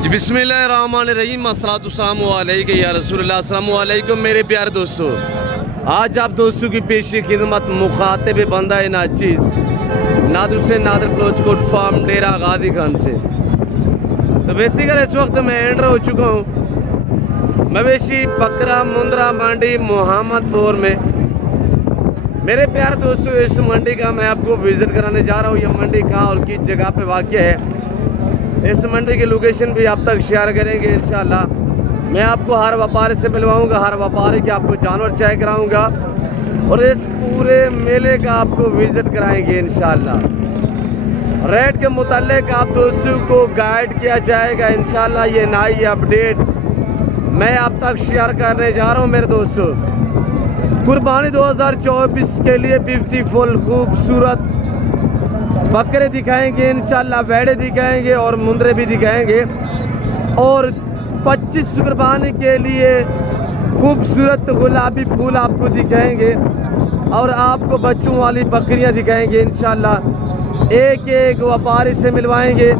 बिस्मिल्लाहिर्रहमानिर्रहीम अस्सलातु अलैका या रसूलल्लाह। अस्सलामु अलैकुम मेरे प्यारे दोस्तों, आज आप दोस्तों की पेशी खिदमत मुखातिब बंदा नाचीज़ नादर हुसैन नादर क्लोचकोट फार्म डेरा गाजी खान से। तो बेसिकली इस वक्त मैं एंटर हो चुका हूँ मवेशी बकरा मुंद्रा मंडी मोहम्मदपुर में। मेरे प्यारे दोस्तों, इस मंडी का मैं आपको विज़िट कराने जा रहा हूँ। यह मंडी कहाँ और किस जगह पे वाक़या है, इस मंडी की लोकेशन भी आप तक शेयर करेंगे इंशाल्लाह। मैं आपको हर व्यापारी से मिलवाऊंगा, हर व्यापारी के आपको जानवर चेक कराऊंगा और इस पूरे मेले का आपको विज़िट कराएंगे इंशाल्लाह। रेट के मुतालिक आप दोस्तों को गाइड किया जाएगा इंशाल्लाह। ये नई अपडेट मैं आप तक शेयर करने जा रहा हूँ मेरे दोस्तों। कुर्बानी 2024 के लिए ब्यूटीफुल खूबसूरत बकरे दिखाएंगे इंशाल्लाह, भेड़े दिखाएंगे और मुंदरे भी दिखाएंगे। और 25 कुर्बानी के लिए खूबसूरत गुलाबी फूल आपको दिखाएंगे और आपको बच्चों वाली बकरियां दिखाएंगे इंशाल्लाह। एक एक व्यापारी से मिलवाएंगे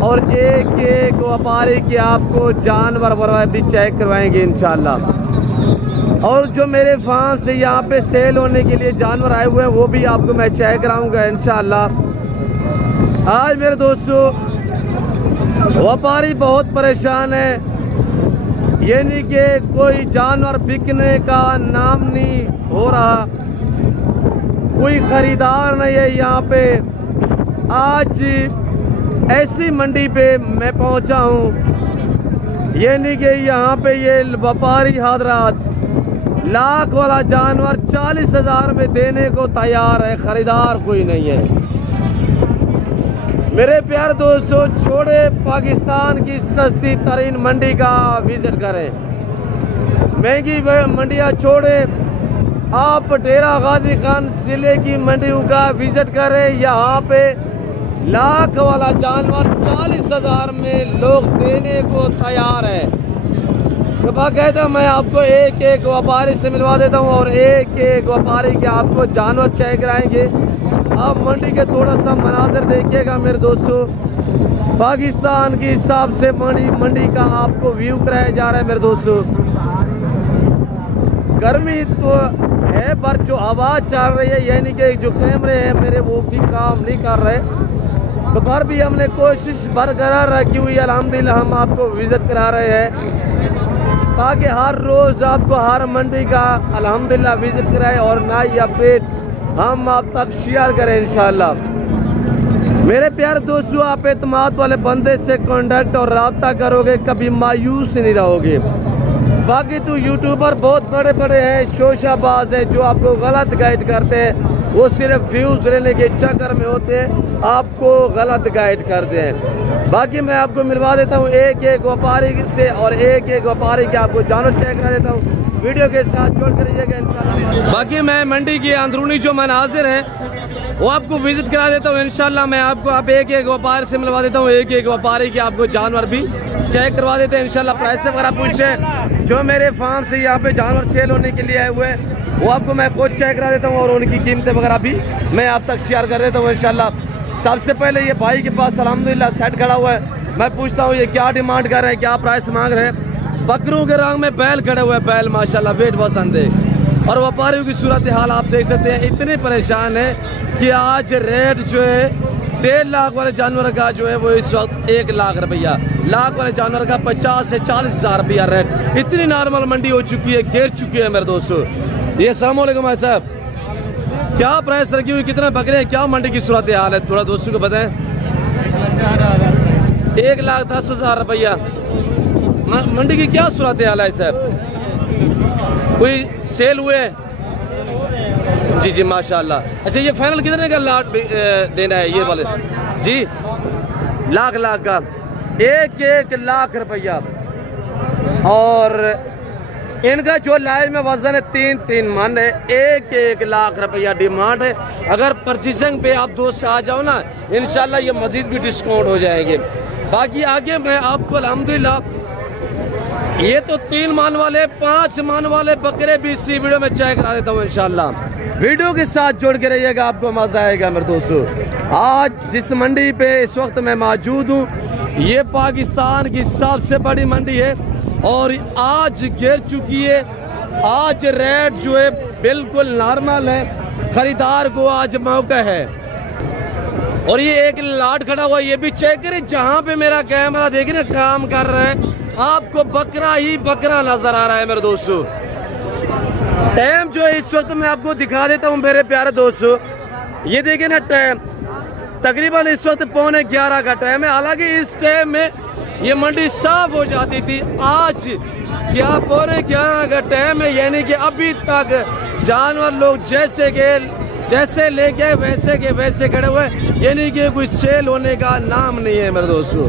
और एक एक व्यापारी के आपको जानवर भी चेक करवाएंगे इंशाल्लाह। और जो मेरे फार्म से यहाँ पे सेल होने के लिए जानवर आए हुए हैं वो भी आपको मैं चेक कराऊंगा इंशाल्लाह। आज मेरे दोस्तों व्यापारी बहुत परेशान है, ये नहीं कि कोई जानवर बिकने का नाम नहीं हो रहा, कोई खरीदार नहीं है यहाँ पे। आज ऐसी मंडी पे मैं पहुँचा हूँ, ये नहीं कि यहाँ पे ये व्यापारी हजरात लाख वाला जानवर 40,000 में देने को तैयार है, खरीदार कोई नहीं है। मेरे प्यारे दोस्तों, छोड़े पाकिस्तान की सस्ती तरीन मंडी का विजिट करें, महंगी मंडियां छोड़े, आप डेरा गाजी खान जिले की मंडियों का विजिट करें। यहाँ पे लाख वाला जानवर 40,000 में लोग देने को तैयार है। तो बाकायदा मैं आपको एक एक व्यापारी से मिलवा देता हूँ और एक एक व्यापारी के आपको जानवर चेक कराएंगे। आप मंडी के थोड़ा सा मनाजर देखिएगा मेरे दोस्तों। पाकिस्तान के हिसाब से मंडी का आपको व्यू कराया जा रहा है मेरे दोस्तों। गर्मी तो है पर जो आवाज़ चल रही है, यानी कि जो कैमरे हैं मेरे वो भी काम नहीं कर रहे, तो पर भी हमने कोशिश बरकरार रखी हुई है। अल्हम्दुलिल्लाह हम आपको विज़िट करा रहे हैं ताकि हर रोज़ आपको हर मंडी का अल्हम्दुलिल्लाह विज़िट कराए और नई अपडेट हम आप तक शेयर करें इंशाल्लाह। मेरे प्यारे दोस्तों, आप एतमाद वाले बंदे से कांटेक्ट और रब्ता करोगे कभी मायूस नहीं रहोगे। बाकी तो यूट्यूबर बहुत बड़े बड़े हैं, शोशाबाज है, जो आपको गलत गाइड करते हैं, वो सिर्फ व्यूज़ लेने के चक्कर में होते हैं, आपको गलत गाइड करते हैं। बाकी मैं आपको मिलवा देता हूँ एक एक व्यापारी से और एक एक व्यापारी के आपको जानवर चेक करा देता हूँ। वीडियो के साथ जोड़ कर रहिएगा इंशाल्लाह। बाकी मैं मंडी के अंदरूनी जो मनाजिर हैं वो आपको विजिट करा देता हूँ इंशाल्लाह। मैं आपको आप एक एक व्यापारी से मिलवा देता हूँ, एक एक व्यापारी के आपको जानवर भी चेक करवा देते हैं इंशाल्लाह। प्राइस वगैरह पूछते हैं जो मेरे फार्म से यहाँ पे जानवर सेल होने के लिए आए हुए हैं वो आपको मैं खुद चेक करा देता हूँ और उनकी कीमतें वगैरह भी मैं आप तक शेयर कर देता हूँ इंशाल्लाह। सबसे पहले ये भाई के पास अल्हम्दुलिल्लाह सेट खड़ा हुआ है, मैं पूछता हूँ ये क्या डिमांड कर रहे हैं, क्या प्राइस मांग रहे हैं। बकरों के रंग में बैल खड़े हुए हैं, बैल माशाल्लाह वेट पसंद है। और व्यापारियों की सूरत हाल आप देख सकते हैं, इतने परेशान है कि आज रेट जो है 1.5 लाख वाले जानवर का जो है वो इस वक्त 1 लाख रुपया, लाख वाले जानवर का 50 से 40,000 रुपया रेट। इतनी नॉर्मल मंडी हो चुकी है, गिर चुकी है मेरे दोस्तों। ये अस्सलाम वालेकुम भाई साहब, क्या प्राइस रखी हुई, कितने बकरे हैं, क्या मंडी की सूरत हाल है, थोड़ा दोस्तों को बताएं। 1,10,000 रुपया मंडी की क्या सूरत हाल है साहब? कोई सेल हुए? जी जी माशाल्लाह। अच्छा, ये फाइनल कितने का लाट देना है ये वाले? जी लाख का 1 लाख रुपया। और इनका जो लाइव में वजन है 3 मन है, 1 लाख रुपया डिमांड है। अगर परचेसिंग पे आप दोस्त आ जाओ ना इंशाल्लाह ये मजीद भी डिस्काउंट हो जाएंगे। बाकी आगे मैं आपको अल्हम्दुलिल्लाह ये तो 3 मान वाले 5 मान वाले बकरे भी इसी वीडियो में चेक करा देता हूँ इंशाल्लाह। वीडियो के साथ जुड़ के रहिएगा, आपको मजा आएगा मेरे दोस्तों। आज जिस मंडी पे इस वक्त मैं मौजूद हूँ ये पाकिस्तान की सबसे बड़ी मंडी है और आज गिर चुकी है। आज रेट जो है बिल्कुल नॉर्मल है, खरीदार को आज मौका है। और ये एक लाट खड़ा हुआ, ये भी चेक करें, जहां पे मेरा कैमरा देखिए ना काम कर रहा है, आपको बकरा ही बकरा नजर आ रहा है मेरे दोस्तों। टाइम जो है इस वक्त मैं आपको दिखा देता हूँ मेरे प्यारे दोस्तों। ये देखिए ना टाइम तकरीबन इस वक्त 11:15 का टाइम है। हालांकि इस टाइम में ये मंडी साफ हो जाती थी, आज क्या 11:15 का टाइम है, यानी कि अभी तक जानवर लोग जैसे ले गए वैसे के वैसे खड़े हुए, यानी कि कुछ सेल होने का नाम नहीं है मेरे दोस्तों।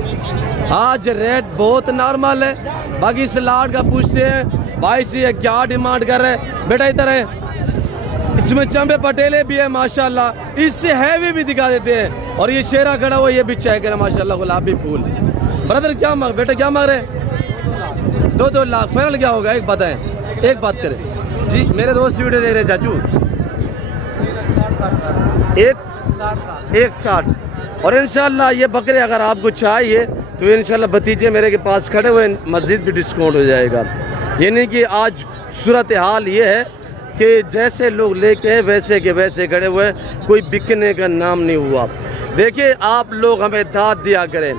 आज रेट बहुत नॉर्मल है। बाकी इस लाट का पूछते हैं भाई से क्या डिमांड कर रहे हैं। बेटा इधर है, इसमें चंबे पटेले भी है माशाल्लाह, इससे हैवी भी दिखा देते हैं। और ये शेरा खड़ा हुआ, ये भी चेक है माशाल्लाह, गुलाबी फूल। ब्रदर क्या मांग, बेटा क्या मांग रहे? 2 लाख फाइनल क्या होगा? एक बताएं, एक बात करें जी। मेरे दोस्त वीडियो दे रहे चाचू, 160। और इंशाल्लाह ये बकरे अगर आपको चाहिए तो इंशाल्लाह भतीजे मेरे के पास खड़े हुए, मस्जिद भी डिस्काउंट हो जाएगा। यानी कि आज सूरत हाल ये है कि जैसे लोग लेके वैसे के वैसे खड़े हुए, कोई बिकने का नाम नहीं हुआ। देखिए आप लोग हमें दाद दिया करें,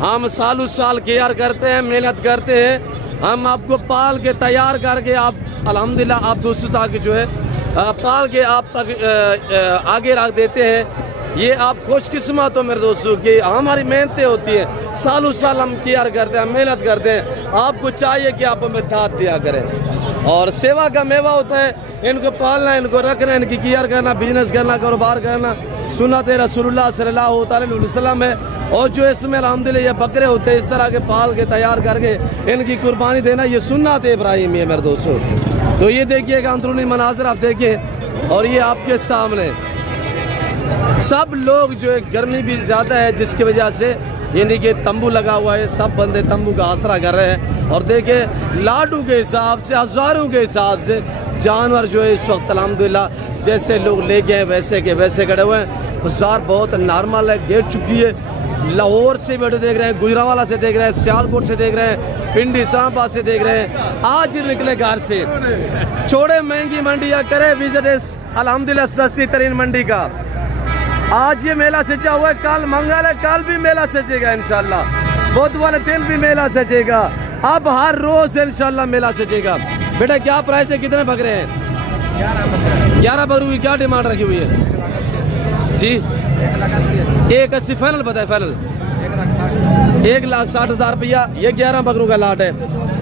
हम सालों साल केयर करते हैं, मेहनत करते हैं, हम आपको पाल के तैयार करके आप अल्हम्दुलिल्लाह आप दोस्तों तक जो है पाल के आप तक आगे रख देते हैं। ये आप खुशकिस्मत हो मेरे दोस्तों कि हमारी मेहनतें होती हैं, सालों साल हम केयर करते हैं, मेहनत करते हैं। आपको चाहिए कि आप हमें दाद दिया करें। और सेवा का मेवा होता है, इनको पालना, इनको रखना, इनकी केयर करना, बिजनेस करना, कारोबार करना सुन्नत रसूलुल्लाह सल्लल्लाहु अलैहि वसल्लम है। और जो इसमें अल्हम्दुलिल्लाह ये बकरे होते हैं, इस तरह के पाल के तैयार करके इनकी कुर्बानी देना, ये सुन्नत इब्राहिमी है मेरे दोस्तों। तो ये देखिएगा अंदरूनी मनाज़र आप देखिए, और ये आपके सामने सब लोग जो है, गर्मी भी ज़्यादा है जिसकी वजह से यानी कि तंबू लगा हुआ है, सब बंदे तंबू का आसरा कर रहे हैं। और देखिए लाडू के हिसाब से, हज़ारों के हिसाब से जानवर जो है इस वक्त अल्हम्दुलिल्लाह जैसे लोग ले गए वैसे के वैसे खड़े हुए हैं। बाजार बहुत नॉर्मल है, गिर चुकी है। लाहौर से वीडियो देख रहे हैं, गुजरावाला से देख रहे हैं, सियालकोट से देख रहे हैं, पिंडी इस्लामाबाद से देख रहे हैं। आज ही निकले घर से, छोड़े महंगी मंडी या करे विजिट अल्हम्दुलिल्लाह सस्ती तरीन मंडी का। आज ये मेला सजा हुआ है, कल मंगल है, कल भी मेला सजेगा इंशाल्लाह, बुध वाले दिन भी मेला सजेगा, अब हर रोज इंशाल्लाह मेला सजेगा। बेटा क्या प्राइस है, कितने बकरे हैं? 11 बकरों की क्या डिमांड रखी हुई है जी? 180 फाइनल बताए, फाइनल 1,60,000 रुपया। ये 11 बकरों का लाट है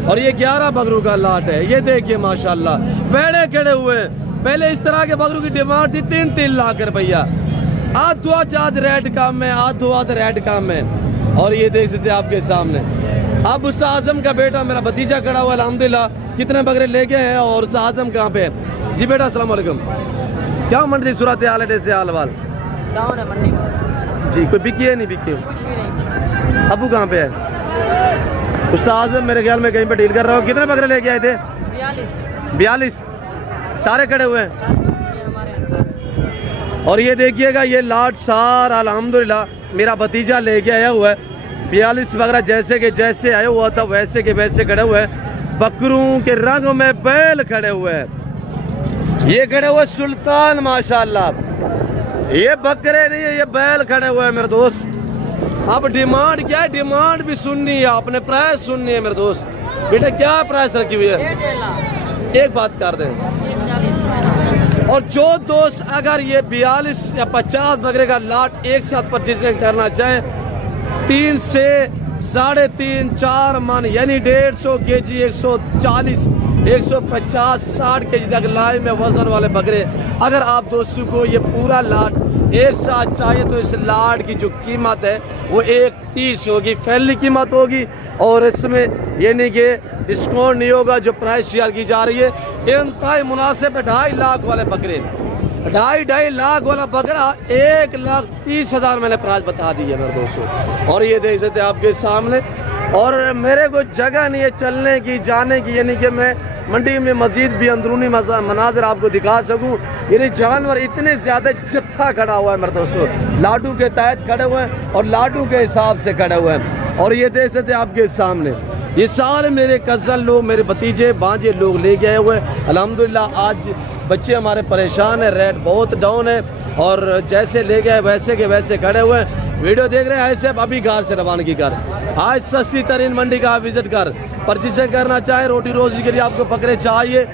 और ये 11 बकरों का लाट है। ये देखिए माशाल्लाह वेड़े खड़े हुए हैं। पहले इस तरह के बकरों की डिमांड थी 3-3 लाख रुपया। आधो आध रेट कम है, आधो आध रेट कम है। और ये देख सकते आपके सामने अब उस्ताद आजम का बेटा मेरा भतीजा खड़ा हुआ अल्हम्दुलिल्लाह, कितने बकरे लेके हैं। और उस्ताद आजम कहाँ पे है जी? बेटा अस्सलाम वालेकुम, क्या मंडी सूरत हाल है? से हाल वाल जी, कोई बिकी है नहीं? बिकी अबू कहाँ पे है? उस्ताद आजम मेरे ख्याल में कहीं पे डील कर रहा हो। कितने बकरे लेके आए थे? 42 सारे खड़े हुए हैं। और ये देखिएगा ये लाट सारा अल्हम्दुलिल्लाह मेरा भतीजा लेके आया हुआ है। 42 बकरा जैसे के जैसे आया हुआ था वैसे के वैसे खड़े हुए हैं। बकरों के रंग में बैल खड़े हुए हैं। ये खड़े हुए सुल्तान माशाल्लाह, ये बकरे नहीं है, ये बैल खड़े हुए हैं मेरे दोस्त। अब डिमांड क्या है? डिमांड भी सुननी है आपने, प्राइस सुननी है मेरे दोस्त। बेटा क्या प्राइस रखी हुई है? एक बात कर दें, और जो दोस्त अगर ये 42 या 50 बकरे का लाट एक साथ परचेजिंग करना चाहे, 3 से 3.5 4 मन यानी 150 kg 140 150 60 kg तक लाए में वजन वाले बकरे अगर आप दोस्तों को ये पूरा लाट एक साथ चाहिए तो इस लाट की जो कीमत है वो 130 होगी, फैली कीमत होगी। और इसमें यानी कि डिस्काउंट नहीं होगा। जो प्राइस शेयर की जा रही है इंतहाई मुनासिब है। 2.5 लाख वाले बकरे, 2.5 लाख वाला बकरा 1,30,000 मैंने प्राइस बता दी है मेरे दोस्तों। और ये देख सकते हैं आपके सामने। और मेरे को जगह नहीं है चलने की, जाने की, यानी कि मैं मंडी में मजीद भी अंदरूनी मनाजिर आपको दिखा सकूं। यानी जानवर इतने ज़्यादा जत्था खड़ा हुआ है मेरे दोस्तों, लाडू के तहत खड़े हुए हैं और लाडू के हिसाब से खड़े हुए हैं। और ये देख सकते आपके सामने ये सारे मेरे कज़न लोग, मेरे भतीजे भांजे लोग ले गए हुए। अल्हम्दुलिल्लाह आज बच्चे हमारे परेशान हैं, रेट बहुत डाउन है और जैसे ले गए वैसे के वैसे खड़े हुए हैं। वीडियो देख रहे हैं ऐसे अभी घर से रवानगी कर, आज सस्ती तरीन मंडी का विजिट कर, परचेज करना चाहे रोटी रोजी के लिए आपको बकरे चाहिए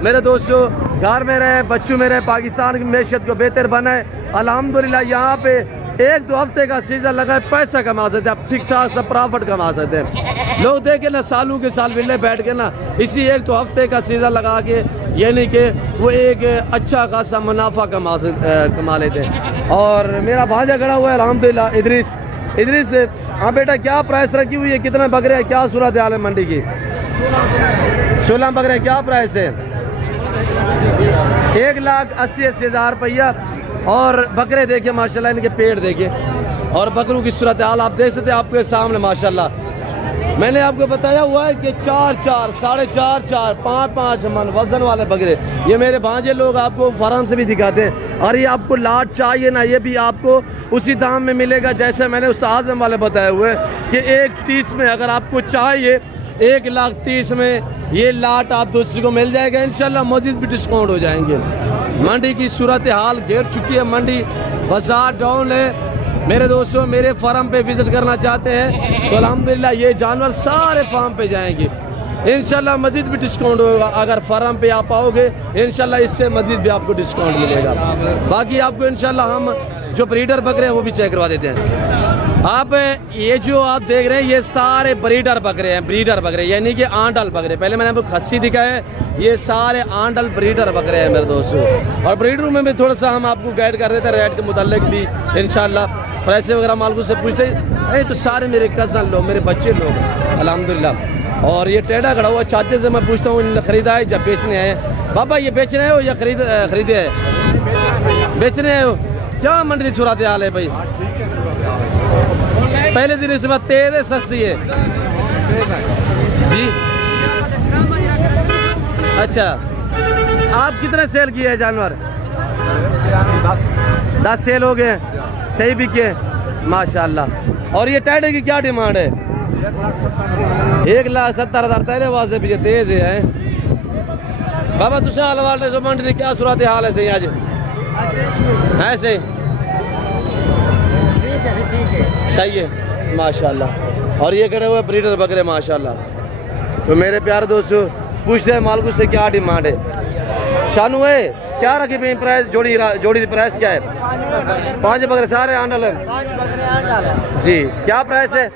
मेरे दोस्तों, घर में रहे, बच्चों में रहे, पाकिस्तान की मैशियत को बेहतर बनाए। अल्हम्दुलिल्लाह यहाँ पे 1-2 हफ्ते का सीजन लगा है, पैसा कमा सकते हैं आप, ठीक ठाक सब प्रॉफिट कमा सकते हैं। लोग देखे ना सालों के साल विले बैठ के ना इसी 1-2 हफ्ते का सीजन लगा के यानी कि वो एक अच्छा खासा मुनाफा कमा लेते हैं। और मेरा भांजा खड़ा हुआ है अल्हम्दुलिल्लाह इदरीस। हाँ बेटा क्या प्राइस रखी हुई है, कितना बकरे हैं, क्या सूरत हाल है मंडी की? 16 बकरे, क्या प्राइस है? 1,80,000 रुपया। और बकरे देखिए माशाल्लाह, इनके पेड़ देखिए और बकरों की सूरत हाल आप देख सकते हैं आपके सामने माशाल्लाह। मैंने आपको बताया हुआ है कि 4-4, 4.5, 5-5 मन वजन वाले बकरे ये मेरे भांजे लोग आपको फार्म से भी दिखाते हैं। और ये आपको लाट चाहिए ना, ये भी आपको उसी दाम में मिलेगा जैसे मैंने उस आज़म वाले बताए हुए कि 1.30 में अगर आपको चाहिए 1,30,000 में ये लाट आप दोस्तों को मिल जाएगा। इंशाल्लाह मज़ीद भी डिस्काउंट हो जाएंगे। मंडी की सूरत हाल घेर चुकी है, मंडी बाजार डाउन है मेरे दोस्तों। मेरे फार्म पे विजिट करना चाहते हैं तो अल्हम्दुलिल्लाह ये जानवर सारे फार्म पे जाएंगे, इंशाल्लाह मज़ीद भी डिस्काउंट होगा। अगर फार्म पे आप आओगे इंशाल्लाह इससे मज़ीद भी आपको डिस्काउंट मिलेगा। बाकी आपको इंशाल्लाह हम जो ब्रीडर बकरे हैं वो भी चेक करवा देते हैं। आप ये जो आप देख रहे हैं ये सारे ब्रीडर बकरे हैं, ब्रीडर बकरे यानी कि आंडल बकरे। पहले मैंने आपको खस्सी दिखाया है, ये सारे आंडल ब्रीडर बकरे हैं मेरे दोस्तों। और ब्रीडरों में भी थोड़ा सा हम आपको गाइड कर देते हैं रेट के मुतालिक भी इंशाल्लाह, पैसे वगैरह मालूम से पूछते हैं। तो सारे मेरे कज़न लोग, मेरे बच्चे लोग अल्हम्दुलिल्लाह। और ये टेढ़ा खड़ा हुआ चाहते से मैं पूछता हूँ ख़रीदा है जब बेचने आए? बाबा ये बेचने आए हो या खरीदे है? बेचने आए हो? क्या मंडी की सूरत हाल है भाई? पहले दिन इस बात तेज है सस्ती है जी? अच्छा, आप कितने सेल किए हैं जानवर? 10 सेल हो गए, सही बिके माशाल्लाह। और ये टाइडे की क्या डिमांड है? 1,70,000 तेरे वास्ते पीछे तेज है। बाबा तुझे हाल वाले जो मंडी की क्या सूरत हाल है सही आज ऐसे? सही है माशाल्लाह। और ये खड़े हुए ब्रीडर बकरे माशाल्लाह। तो मेरे प्यारे दोस्तों पूछते हैं मालकू से क्या डिमांड है? शानू है क्या रखी भाई प्राइस? जोड़ी प्राइस क्या है? 5 बकरे सारे आंडल है जी। क्या प्राइस है?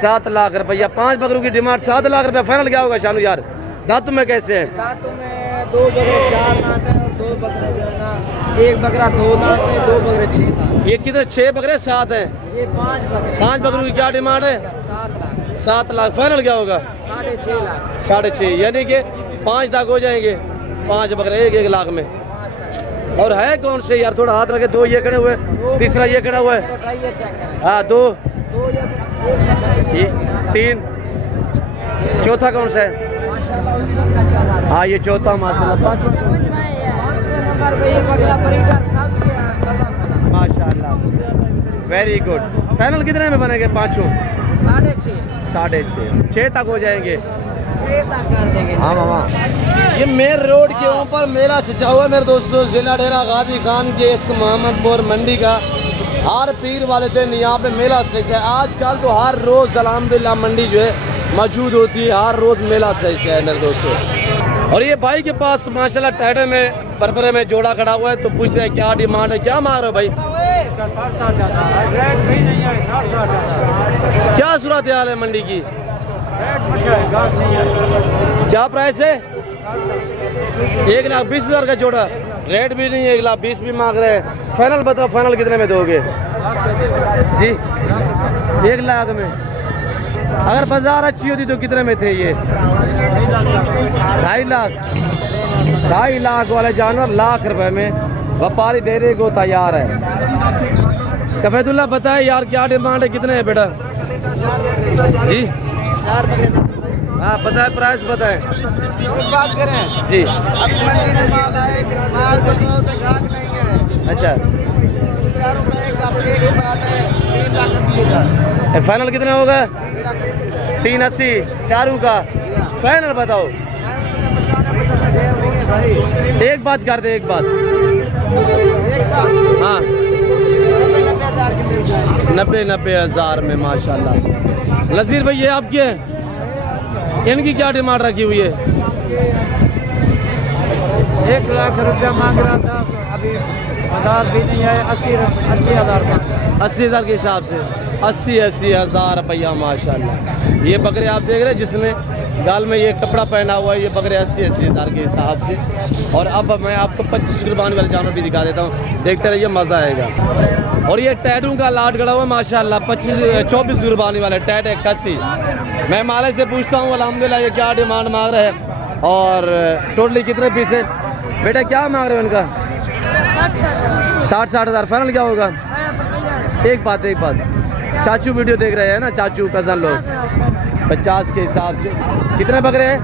7 लाख रुपया। 5 बकरों की डिमांड 7 लाख रुपया। फाइनल क्या होगा शानू यार? दांतों में कैसे है? दांतों में 2 बकरे 4 दांत हैं और 2 बकरे जो है ना, 1 बकरा 2 दांत है, 2 बकरे 6 दांत। ये कितने? 6 बकरे 7 हैं? ये 5 बकरे। 5 बकरों की क्या डिमांड है? 7 लाख। 7 लाख। फाइनल क्या होगा? 6.5 लाख। 6.5 यानी कि 5 तक हो जाएंगे। 5 बकरे 1-1 लाख में। और है कौन से यार? थोड़ा हाथ रखे। 2 ये खड़े हुए, तीसरा ये खड़ा हुआ है। हाँ 2, 3, चौथा कौन सा है? हाँ ये चौथा माशाल्लाह। माशाल्लाह वेरी गुड। फाइनल कितने में बनेंगे? 5? 6.5 6 तक हो जाएंगे। 6 तक कर देंगे। हाँ मामा। ये मेन रोड के ऊपर मेला सजा हुआ है मेरे दोस्तों, जिला डेरा गाजी खान के इस मोहम्मदपुर मंडी का। हर पीर वाले दिन यहाँ पे मेला सजता है। आजकल तो हर रोज़ अल्हम्दुलिल्लाह मंडी जो है मौजूद होती है, हर रोज़ मेला सजता है मेरे दोस्तों। और ये भाई के पास माशाल्लाह टाइडे में बरबरे में जोड़ा खड़ा हुआ है। तो पूछते हैं क्या डिमांड है, क्या मार रहे हो भाई? 60 क्या सूरत हाल है मंडी की? क्या प्राइस है? 1,20,000 का जोड़ा। रेट भी नहीं है, 1,20,000 भी मांग रहे हैं। फाइनल बताओ, फाइनल कितने में दोगे जी? 1 लाख में। अगर बाजार अच्छी होती तो कितने में थे ये? 2.5 लाख। 2.5 लाख वाले जानवर लाख रुपए में व्यापारी देने को तैयार है। कफेदुल्ला बताए यार क्या डिमांड है, कितने है बेटा जी? 4 हाँ बताए, प्राइस बताए। बात करें जी। अब मंडी में माल आए, माल तो बहुत ग्राहक नहीं है। अच्छा 4 रुपए का प्लेट की बात है, 3,80,000। फाइनल कितना होगा? 380 चारू का। फाइनल बताओ। एक बात कर दे, एक बात। हाँ 90,000 में माशाल्लाह। नज़ीर भाई ये आपके हैं, इनकी क्या डिमांड रखी हुई है? 1 लाख रुपया मांग रहा था, अभी बाजार भी नहीं है। 80,000 का। 80,000 के हिसाब से 80,000 रुपया माशाल्लाह। ये बकरे आप देख रहे हैं जिसमें गाल में ये कपड़ा पहना हुआ है, ये बकरे 80,000 के हिसाब से। और अब मैं आपको 25 कुर्बानी वाले जानवर भी दिखा देता हूँ, देखते रहिए मज़ा आएगा। और ये टैटू का लाट गड़ा हुआ है माशाल्लाह, 24 कुर्बानी वाले टैट है 81। मैं माले से पूछता हूँ अल्हम्दुलिल्लाह ये क्या डिमांड मांग रहे हैं और टोटली कितने पीस है? बेटा क्या मांग रहे हो इनका? 60,000। फाइनल क्या होगा? एक बात चाचू वीडियो देख रहे हैं ना, चाचू कज़न लोग। 50 के हिसाब से कितने बकरे हैं?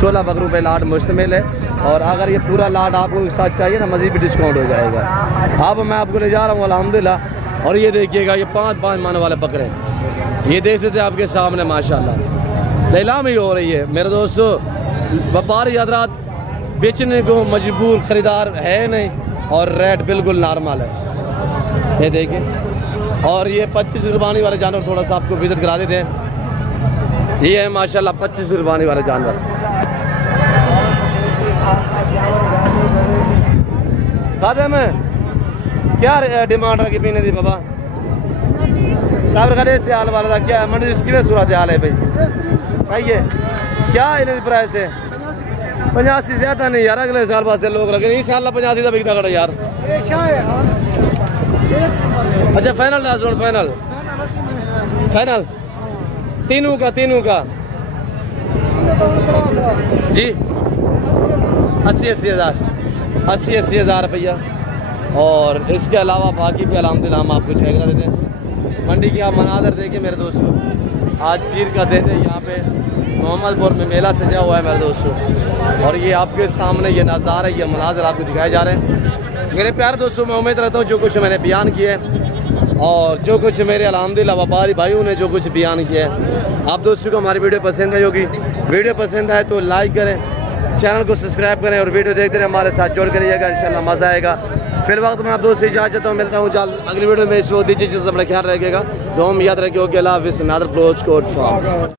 16 बकरों पे लाट मुश्तमिल है। और अगर ये पूरा लाट आपको एक साथ चाहिए ना, मज़ीद भी डिस्काउंट हो जाएगा। अब मैं आपको ले जा रहा हूँ अल्हम्दुलिल्लाह। और ये देखिएगा ये 5 माने वाले बकरे, ये देख सकते हैं आपके सामने माशाल्लाह। नीलामी ही हो रही है मेरे दोस्तों। व्यापारी हज़रात बेचने को मजबूर, ख़रीदार है नहीं और रेट बिल्कुल नॉर्मल है, ये देखिए। और ये 25 कुर्बानी वाले जानवर थोड़ा सा आपको विजिट करा देते हैं। ये है माशाल्लाह 25 कुर्बानी वाले जानवर। खाते में क्या डिमांड रखी पीने दी बाबा? साबर खड़े से हाल वाला क्या मंडी कितने सूरत हाल है भाई? सही है। क्या इन्हें प्राइस है? 85 ज़्यादा नहीं यार, अगले साल बाद से लोग रखे इंशाल्लाह 85 का बिकता खड़ा यार। अच्छा फाइनल तीनों का जी 80,000 रुपया। और इसके अलावा बाकी पे अल्हम्दुलिल्लाह हम आपको चेकरा देते हैं। मंडी के आप मनाज़र देखिए मेरे दोस्तों, आज पीर का दिन है, यहाँ पे मोहम्मदपुर में मेला सजा हुआ है मेरे दोस्तों। और ये आपके सामने ये नज़ारा, ये मनाज़र आपको दिखाए जा रहे हैं। मेरे प्यारे दोस्तों, मैं उम्मीद रखता हूँ जो कुछ मैंने बयान किया है और जो कुछ मेरे अल्हम्दुलिल्लाह व्यापारी भाइयों ने जो कुछ बयान किया है, आप दोस्तों को हमारी वीडियो पसंद आई होगी। वीडियो पसंद आए तो लाइक करें, चैनल को सब्सक्राइब करें और वीडियो देखते रहे, हमारे साथ जोड़ करिएगा, इंशाल्लाह मज़ा आएगा। फिर वक्त में आप दोस्तों से इजाज़त हूँ, मिलता हूँ जल्द अगली वीडियो में। इस वक्त दीजिए, अपना ख्याल रखिएगा। दुआ में याद रखिए। ओके, अल्लाह हाफ़िज़। नादर क्लोज कोड फॉर्म।